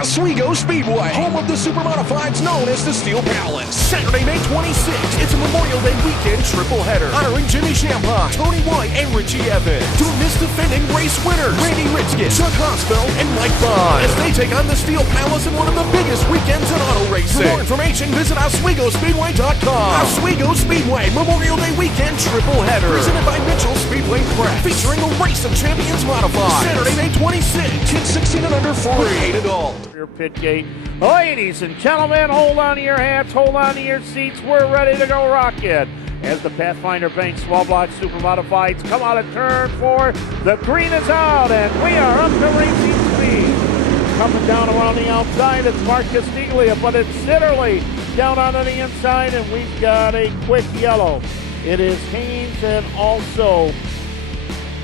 Oswego Speedway, home of the super modifieds known as the Steel Palace. Saturday, May 26th, it's a Memorial Day weekend triple header honoring Jimmy Champagne, Tony White, and Richie Evans. Don't miss defending race winners Randy Ritzkis, Chuck Hosfeld, and Mike Bond as they take on the Steel Palace in one of the biggest weekends in auto racing. For more information, visit OswegoSpeedway.com. Oswego Speedway Memorial Day weekend triple header, presented by Mitchell Speedway Prep, featuring a Race of Champions modified. Saturday, May 26th, kids 16 and under, free, 8 adult. Your pit gate. Ladies and gentlemen, hold on to your hats, hold on to your seats. We're ready to go rocket. As the Pathfinder Bank Small Block Super Modifieds come out of turn 4, the green is out, and we are up to racing speed. Coming down around the outside, it's Mark Castiglia, but it's Sitterly down onto the inside, and we've got a quick yellow. It is Haynes and also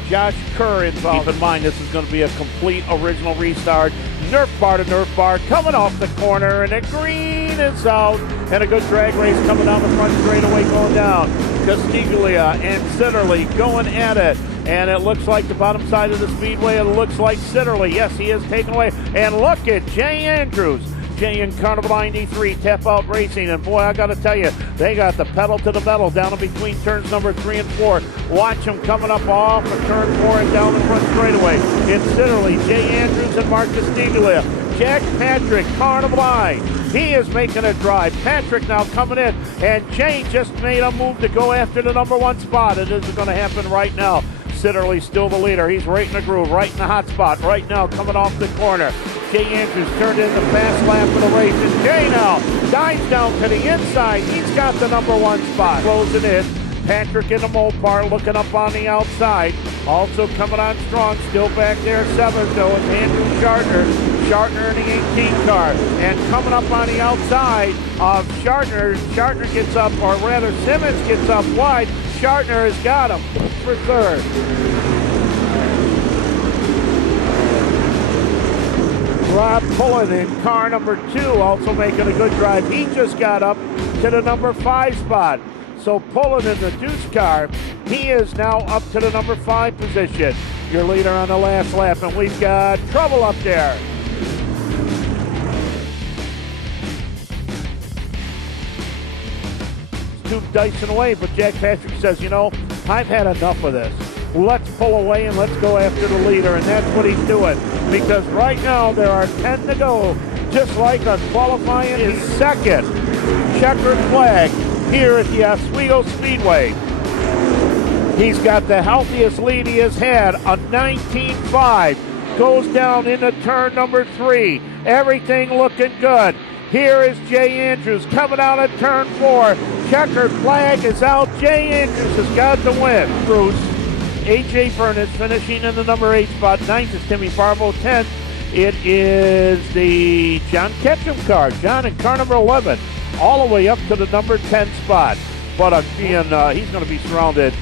Josh Kerr involved. Keep in mind, this is going to be a complete original restart. Nerf bar to Nerf bar coming off the corner, and the green is out. And a good drag race coming down the front straightaway going down. Castiglia and Sitterly going at it. And it looks like the bottom side of the speedway, it looks like Sitterly. Yes, he is taken away. And look at Jay Andrews. Jay in Carnival 93, Tap Out Racing, and boy, I got to tell you, they got the pedal to the metal down in between turns number 3 and 4. Watch them coming up off of turn 4 and down the front straightaway. It's Sitterly, Jay Andrews, and Mark Castiglia. Jack Patrick, Carnival Eye, he is making a drive. Patrick now coming in, and Jay just made a move to go after the number 1 spot. It is going to happen right now. Sitterly still the leader. He's right in the groove, right in the hot spot, right now coming off the corner. Jay Andrews turned in the fast lap of the race, and Jay now dives down to the inside. He's got the number 1 spot. Closing in. Patrick in the Mopar looking up on the outside. Also coming on strong, still back there, 7th though, is Andrew Shartner. Shartner in the 18 car. And coming up on the outside of Shartner, Shartner gets up, or rather Simmons gets up wide. Shartner has got him for 3rd. Rob Pullen in car number 2, also making a good drive. He just got up to the number 5 spot. So Pullen in the Deuce car, he is now up to the number 5 position. Your leader on the last lap, and we've got trouble up there. Two dicing away, but Jack Patrick says, you know, I've had enough of this. Let's pull away and let's go after the leader, and that's what he's doing. Because right now there are 10 to go, just like a qualifying is 2nd. Checkered flag here at the Oswego Speedway. He's got the healthiest lead he has had, a 19.5. Goes down into turn number 3. Everything looking good. Here is Jay Andrews coming out of turn 4. Checkered flag is out. Jay Andrews has got the win. Bruce. A.J. Furness finishing in the number 8 spot. 9th is Timmy Farvo. 10th, it is the John Ketchum car. John in car number 11. All the way up to the number 10 spot. But again, he's going to be surrounded.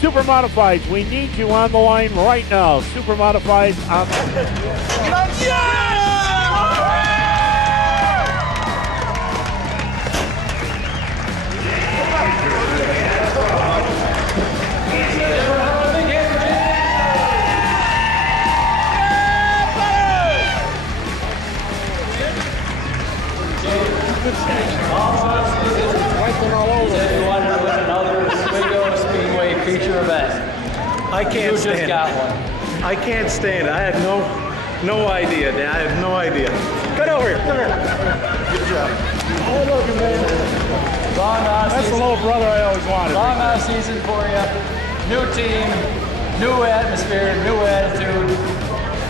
Super Modifieds, we need you on the line right now. Super Modifieds on the... Yeah! Everyone with another Oswego Speedway feature event. I can't stand just it. got one. I can't stand it. I have no idea, Dan. I have no idea. Get over here. Come here. Good job. I love you, man. That's the little brother I always wanted. Long off season for you. New team, new atmosphere, new attitude.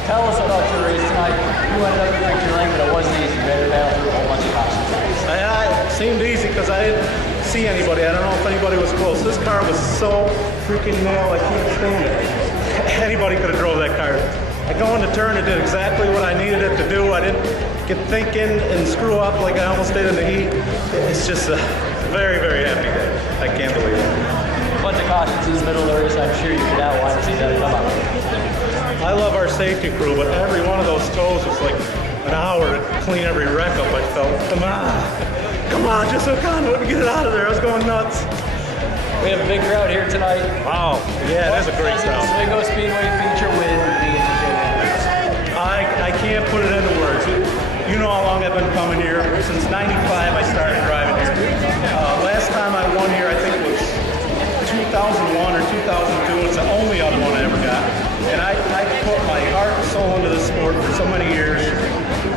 Tell us about your race tonight. You ended up in victory lane, but it wasn't easy. You had to battle through a whole bunch of cautions. It seemed easy because I didn't see anybody. I don't know if anybody was close. This car was so freaking nailed. I can't stand it. Anybody could have drove that car. I go into turn and did exactly what I needed it to do. I didn't get thinking and screw up like I almost did in the heat. It's just a very, very happy day. I can't believe it. A bunch of cautions in the middle of the race. I'm sure you could not want to see that come up. I love our safety crew, but every one of those tows was like an hour to clean every wreck up. I felt, come on, just hook on to it and get it out of there. I was going nuts. We have a big crowd here tonight. Wow, yeah, it is a great crowd. Oswego Speedway feature with the I can't put it into words. long I've been coming here. Since '95 I started driving here. Last time I won here I think it was 2001 or 2002. It's the only other one I ever got. And I put my heart and soul into this sport for so many years.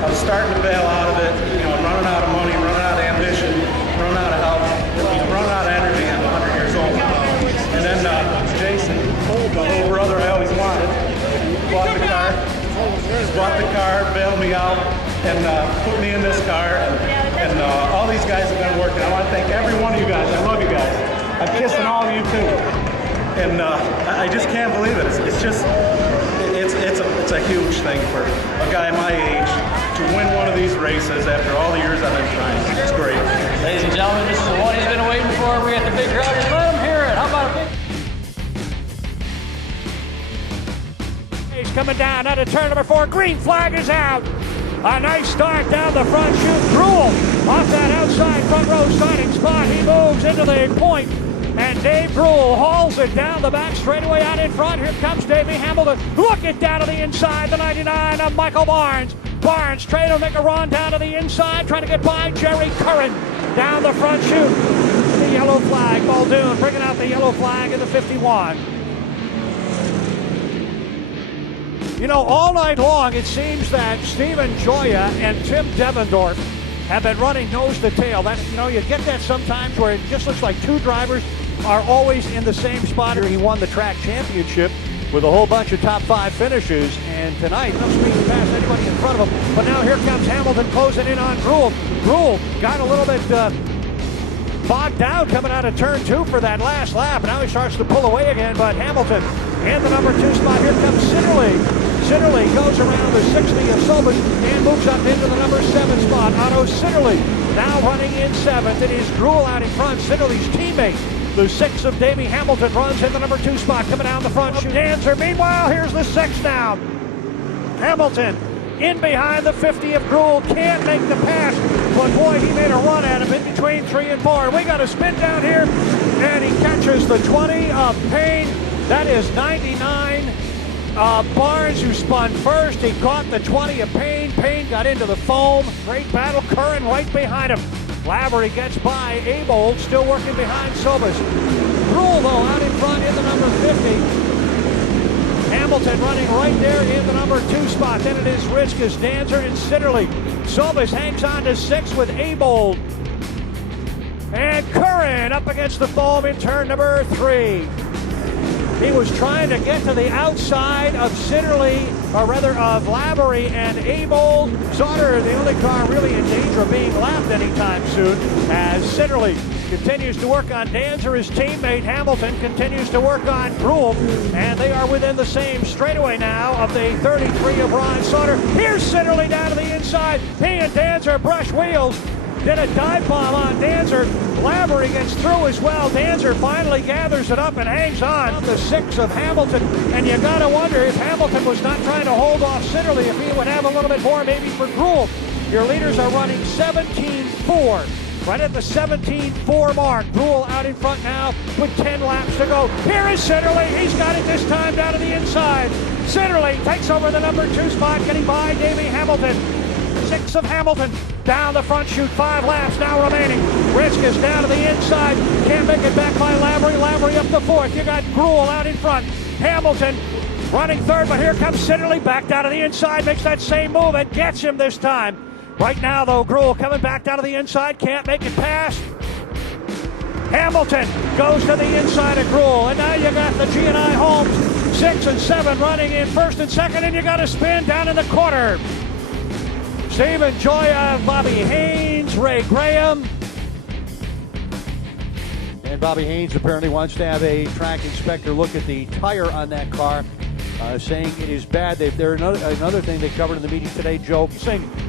I was starting to bail out of it, you know, running out of money, running out of ambition, running out of health, running out of energy. I'm 100 years old now. And then Jason, my little brother I always wanted, bought the car. Bought the car, bailed me out, and put me in this car. And all these guys have been working. I want to thank every one of you guys. I love you guys. I'm kissing all of you too. And I just can't believe it. It's a huge thing for a guy my age to win one of these races after all the years I've been trying. It's great. Ladies and gentlemen, this is the one he's been waiting for. We got the big crowd. Let him hear it. How about a big... He's coming down out of turn number 4. Green flag is out. A nice start down the front chute. Gruel off that outside front row starting spot. He moves into the point, and Dave Gruel hauls it down the back straightaway out in front. Here comes Davey Hamilton. Look it down to the inside. The 99 of Michael Barnes. Barnes trying to make a run down to the inside, trying to get by Jerry Curran down the front chute. The yellow flag. Muldoon bringing out the yellow flag in the 51. You know, all night long, it seems that Stephen Joya and Tim Devendorf have been running nose to tail. That, you know, you get that sometimes where it just looks like two drivers are always in the same spot. He won the track championship with a whole bunch of top 5 finishes, and tonight, no speeding past anybody in front of him. But now here comes Hamilton closing in on Gruel. Gruel got a little bit bogged down coming out of turn 2 for that last lap. Now he starts to pull away again, but Hamilton in the number 2 spot. Here comes Sitterly. Sitterly goes around the 60 of Sobis and moves up into the number 7 spot. Otto Sitterly now running in 7th. It is Gruel out in front. Sitterly's teammate, the 6 of Davey Hamilton, runs in the number 2 spot coming down the front. Dancer. Meanwhile, here's the 6 now. Hamilton in behind the 50 of Gruel. Can't make the pass, but boy, he made a run at him in between 3 and 4. We got a spin down here, and he catches the 20 of Payne. That is 99. Barnes, who spun first, he caught the 20 of Payne. Payne got into the foam. Great battle. Curran right behind him. Lavery gets by. Abold still working behind Sobis. Gruel, though, out in front in the number 50. Hamilton running right there in the number 2 spot. Then it is Ritzkus, Dancer, and Sitterly. Sobis hangs on to 6 with Abold. And Curran up against the foam in turn number 3. He was trying to get to the outside of Sitterly, or rather of Lavery and Abold. Sauter, the only car really in danger of being lapped anytime soon, as Sitterly continues to work on Dancer. His teammate Hamilton continues to work on Gruel, and they are within the same straightaway now of the 33 of Ron Sauter. Here's Sitterly down to the inside. He and Dancer brush wheels. Did a dive bomb on Dancer. Lavery gets through as well. Dancer finally gathers it up and hangs on. The 6 of Hamilton. And you got to wonder if Hamilton was not trying to hold off Sitterly, if he would have a little bit more maybe for Gruel. Your leaders are running 17-4. Right at the 17-4 mark. Gruel out in front now with 10 laps to go. Here is Sitterly. He's got it this time down to the inside. Sitterly takes over the number 2 spot, getting by Davey Hamilton. 6 of Hamilton down the front chute. 5 laps now remaining. Ritzkus down to the inside. Can't make it back by Lavery. Lavery up the 4th. You got Gruel out in front. Hamilton running 3rd, but here comes Sitterly back down to the inside. Makes that same move and gets him this time. Right now, though, Gruel coming back down to the inside. Can't make it past. Hamilton goes to the inside of Gruel. And now you got the G&I Holmes 6 and 7 running in 1st and 2nd. And you got a spin down in the corner. Stephen Joya, Bobby Haynes, Ray Graham. And Bobby Haynes apparently wants to have a track inspector look at the tire on that car, saying it is bad. Another thing they covered in the meeting today, Joe.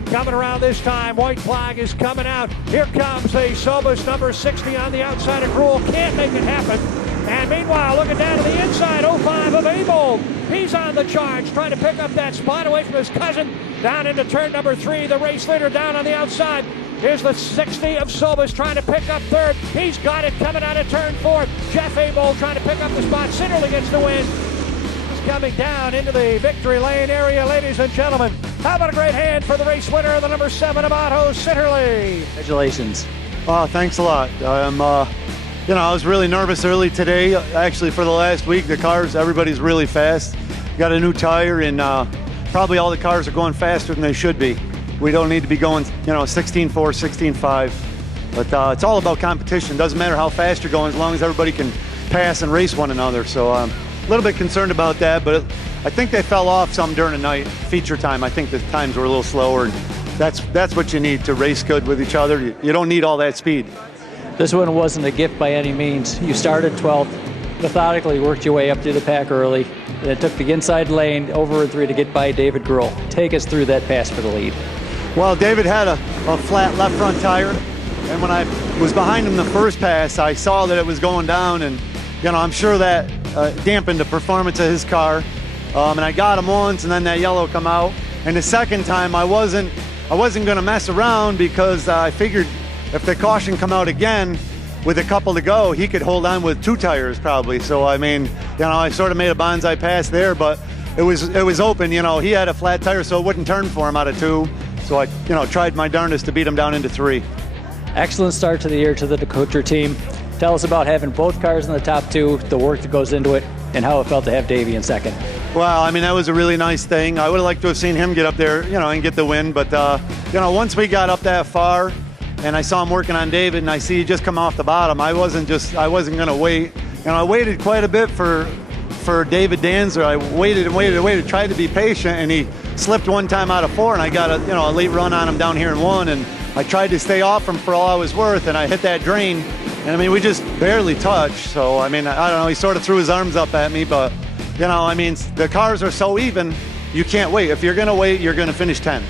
Coming around this time, white flag is coming out. Here comes a Sobis number 60 on the outside of Gruel. Can't make it happen. And meanwhile, looking down to the inside, 05 of Abold. He's on the charge, trying to pick up that spot away from his cousin. Down into turn number 3, the race leader down on the outside. Here's the 60 of Sobis trying to pick up 3rd. He's got it coming out of turn 4. Jeff Abold trying to pick up the spot. Sitterly gets the win. He's coming down into the victory lane area, ladies and gentlemen. How about a great hand for the race winner, the number 7 of Otto Sitterly? Congratulations. Thanks a lot. I was really nervous early today. Actually, for the last week, everybody's really fast. Got a new tire, and probably all the cars are going faster than they should be. We don't need to be going, 16.4, 16.5. But it's all about competition. Doesn't matter how fast you're going, as long as everybody can pass and race one another. So I'm a little bit concerned about that, but I think they fell off some during the night. Feature time, I think the times were a little slower. And that's what you need to race good with each other. You don't need all that speed. This one wasn't a gift by any means. You started 12th, methodically worked your way up through the pack early, and it took the inside lane over 3 to get by David Grohl. Take us through that pass for the lead. Well, David had a flat left front tire, and when I was behind him the first pass, I saw that it was going down, and I'm sure that dampened the performance of his car. And I got him once, and then that yellow come out. And the second time, I wasn't going to mess around, because I figured if the caution come out again with a couple to go, he could hold on with 2 tires probably. So I sort of made a bonsai pass there, but it was open. He had a flat tire, so it wouldn't turn for him out of 2. So I tried my darndest to beat him down into 3. Excellent start to the year to the Dakota team. Tell us about having both cars in the top 2, the work that goes into it, and how it felt to have Davey in second. Well, that was a really nice thing. I would have liked to have seen him get up there, and get the win. But, once we got up that far and I saw him working on David, and I see he just come off the bottom, I wasn't going to wait. I waited quite a bit for David Danzer. I waited, tried to be patient, and he slipped one time out of 4, and I got a late run on him down here in 1, and I tried to stay off him for all I was worth, and I hit that drain, and we just barely touched. So, I don't know, he sort of threw his arms up at me, but, the cars are so even, you can't wait. If you're going to wait, you're going to finish 10th.